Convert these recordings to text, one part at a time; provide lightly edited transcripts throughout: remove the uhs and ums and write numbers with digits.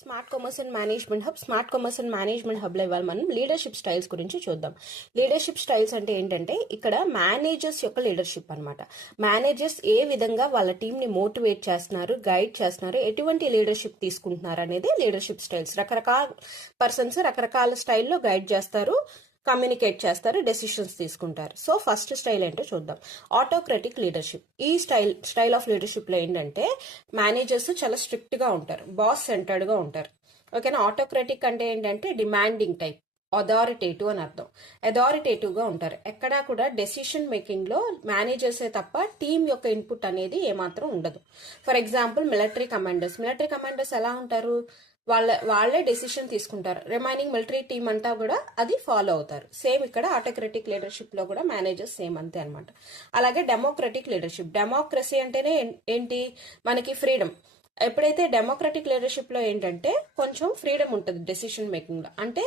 Smart commerce and management hub. Smart commerce and management హబ్లో ఇవాళ మనం లీడర్షిప్ స్టైల్స్ గురించి చూద్దాం. లీడర్షిప్ స్టైల్స్ అంటే ఏంటంటే ఇక్కడ మేనేజర్స్ యొక్క లీడర్షిప్ అనమాట. మేనేజర్స్ ఏ విధంగా వాళ్ళ టీంని మోటివేట్ చేస్తున్నారు, గైడ్ చేస్తున్నారు, ఎటువంటి లీడర్షిప్ తీసుకుంటున్నారు అనేది లీడర్షిప్ స్టైల్స్. రకరకాల పర్సన్స్ రకరకాల స్టైల్లో గైడ్ చేస్తారు, కమ్యూనికేట్ చేస్తారు, డెసిషన్స్ తీసుకుంటారు. సో ఫస్ట్ స్టైల్ ఏంటో చూద్దాం. Autocratic leadership. ఈ స్టైల్ ఆఫ్ లీడర్షిప్ లో ఏంటంటే మేనేజర్స్ చాలా స్ట్రిక్ట్ గా ఉంటారు, బాస్ సెంటర్డ్ గా ఉంటారు. ఓకేనా. ఆటోక్రటిక్ అంటే ఏంటంటే డిమాండింగ్ టైప్, అథారిటేటివ్ అని అర్థం. అథారిటేటివ్ గా ఉంటారు. ఎక్కడా కూడా డెసిషన్ మేకింగ్ లో మేనేజర్సే తప్ప టీం యొక్క ఇన్పుట్ అనేది ఏమాత్రం ఉండదు. ఫర్ ఎగ్జాంపుల్ మిలిటరీ కమాండర్స్ ఎలా ఉంటారు, వాళ్ళే డెసిషన్ తీసుకుంటారు, రిమైనింగ్ మిలిటరీ టీమ్ అంతా కూడా అది ఫాలో అవుతారు. సేమ్ ఇక్కడ ఆటోక్రటిక్ లీడర్షిప్ లో కూడా మేనేజర్స్ సేమ్ అంతే అనమాట. అలాగే డెమోక్రటిక్ లీడర్షిప్. డెమోక్రసీ అంటేనే ఏంటి, మనకి ఫ్రీడమ్. ఎప్పుడైతే డెమోక్రటిక్ లీడర్షిప్ లో ఏంటంటే కొంచెం ఫ్రీడమ్ ఉంటుంది డెసిషన్ మేకింగ్ లో. అంటే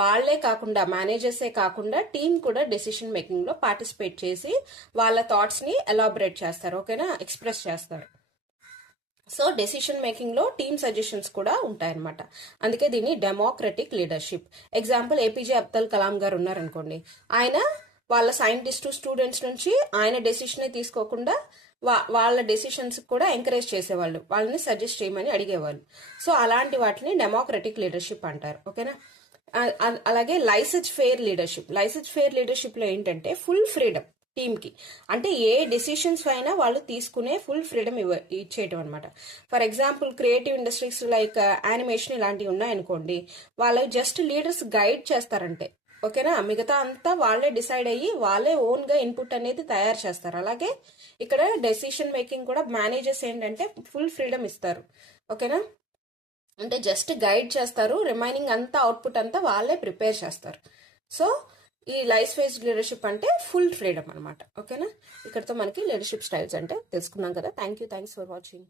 వాళ్లే కాకుండా, మేనేజర్సే కాకుండా టీం కూడా డెసిషన్ మేకింగ్ లో పార్టిసిపేట్ చేసి వాళ్ళ థాట్స్ ని ఎలాబరేట్ చేస్తారు, ఓకేనా, ఎక్స్ప్రెస్ చేస్తారు. సో డెసిషన్ మేకింగ్ లో టీమ్ సజెషన్స్ కూడా ఉంటాయన్నమాట. అందుకే దీన్ని democratic leadership. Example APJ Abdul Kalam గారు ఉన్నారనుకోండి, ఆయన వాళ్ళ సైంటిస్ట్ స్టూడెంట్స్ నుంచి ఆయన డెసిషన్ తీసుకోకుండా వాళ్ళ డెసిషన్స్ కూడా ఎంకరేజ్ చేసేవాళ్ళు, వాళ్ళని సజెస్ట్ చేయమని అడిగేవాళ్ళు. సో అలాంటి వాటిని డెమోక్రటిక్ లీడర్షిప్ అంటారు. ఓకేనా. అలాగే లైసెన్స్ ఫెయిర్ లీడర్షిప్ లో ఏంటంటే ఫుల్ ఫ్రీడమ్ టీమ్ కి. అంటే ఏ డెసిషన్స్ అయినా వాళ్ళు తీసుకునే ఫుల్ ఫ్రీడమ్ ఇచ్చేయటం అనమాట. For example creative industries like animation ఇలాంటివి ఉన్నాయనుకోండి, వాళ్ళు జస్ట్ లీడర్స్ గైడ్ చేస్తారంటే, ఓకేనా, మిగతా అంతా వాళ్ళే డిసైడ్ అయ్యి వాళ్ళే ఓన్ గా ఇన్పుట్ అనేది తయారు చేస్తారు. అలాగే ఇక్కడ డెసిషన్ మేకింగ్ కూడా మేనేజర్స్ ఏంటంటే ఫుల్ ఫ్రీడమ్ ఇస్తారు. ఓకేనా. అంటే జస్ట్ గైడ్ చేస్తారు, రిమైనింగ్ అంతా అవుట్పుట్ అంతా వాళ్ళే ప్రిపేర్ చేస్తారు. సో ఈ లైఫ్ ఫేజ్ లీడర్షిప్ అంటే ఫుల్ ఫ్రీడమ్ అనమాట. ఓకేనా. ఇక్కడతో మనకి లీడర్షిప్ స్టైల్స్ అంటే తెలుసుకున్నాం కదా. Thanks for watching.